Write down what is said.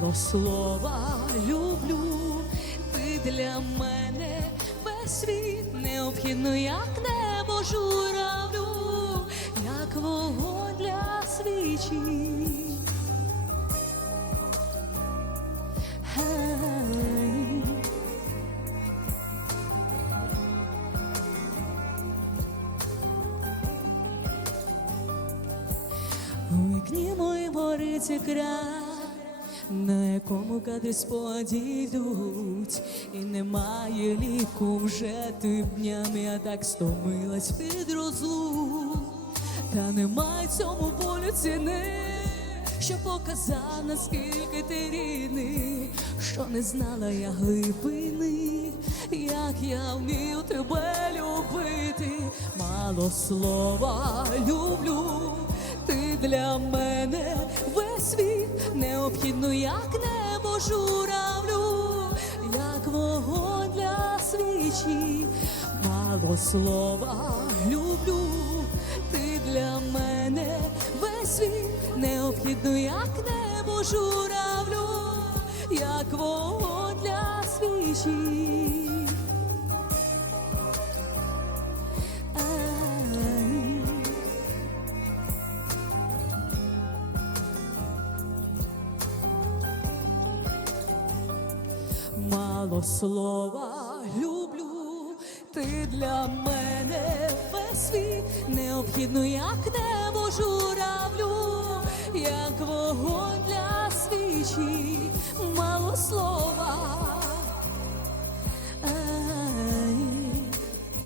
мало слова люблю, ти для мене весь світ необхідно, як небо журавлю, як вогонь для свічі. У вікні моїм гориться край, на якому кадри споді йдуть, і немає ліку вже тим дням, я так стомилась від розлук, та немає цьому болю ціни, що показав, наскільки ти рідний, що не знала я глибини, як я вмію тебе любити, мало слова люблю ти для мене світ необхідно, як небо журавлю, як вогонь для свічі, мало слова люблю, ти для мене весь світ необхідно, як небо журавлю, як вогонь для свічі. Мало слова люблю, ти для мене весь світ необхідно, як небо журавлю, як вогонь для свічі, мало слова